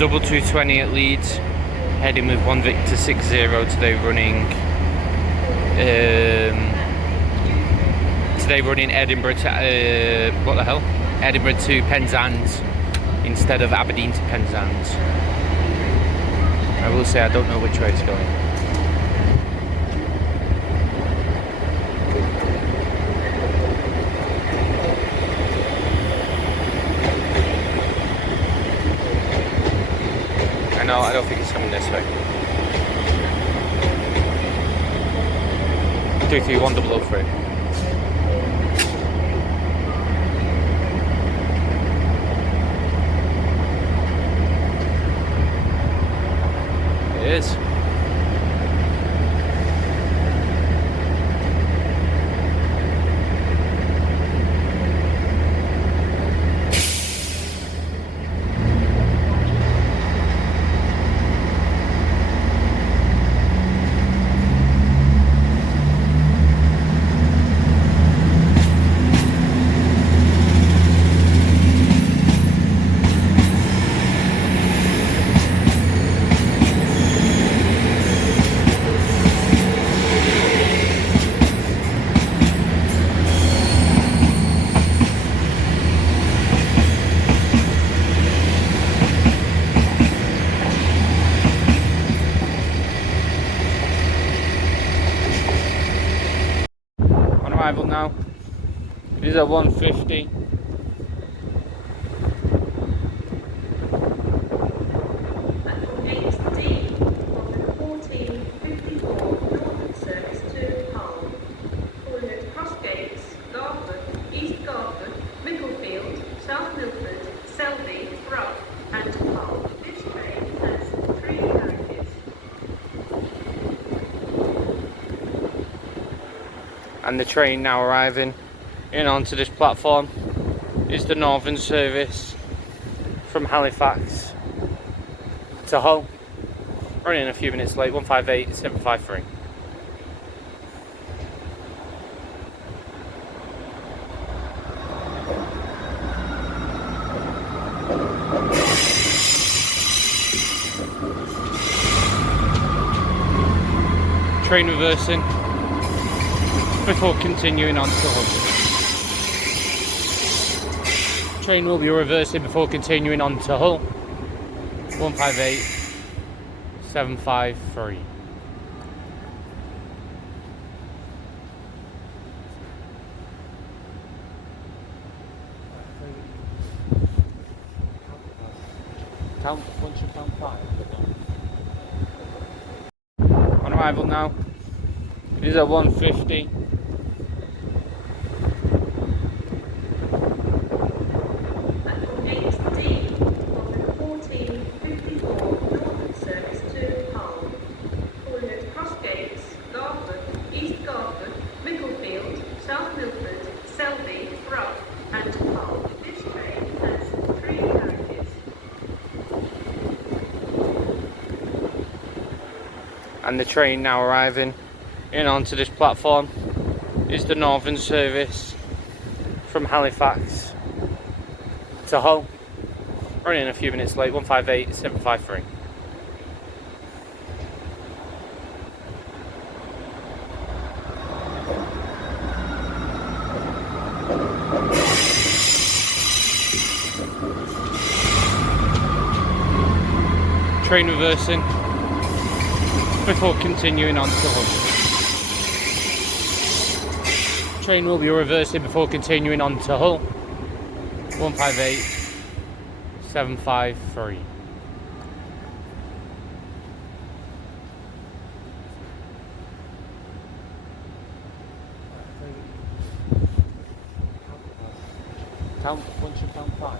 double 220 at Leeds, heading with 1 Victor 60 today, running Edinburgh to Edinburgh to Penzance instead of Aberdeen to Penzance. I will say I don't know which way it's going. No, I don't think it's coming this way. 331 003. It is. Arrival now. It is at 1:50. And the train now arriving in onto this platform is the Northern service from Halifax to Hull. Running a few minutes late, 158 753. Train reversing before continuing on to Hull. Train will be reversing before continuing on to Hull. 158 753. Count once you count 5. On arrival now. It is at 1:50. And the train now arriving in onto this platform is the Northern service from Halifax to Hull. Running a few minutes late, 158 753. Train reversing before continuing on to Hull. Train will be reversing before continuing on to Hull. 158 753. Count once you count 5.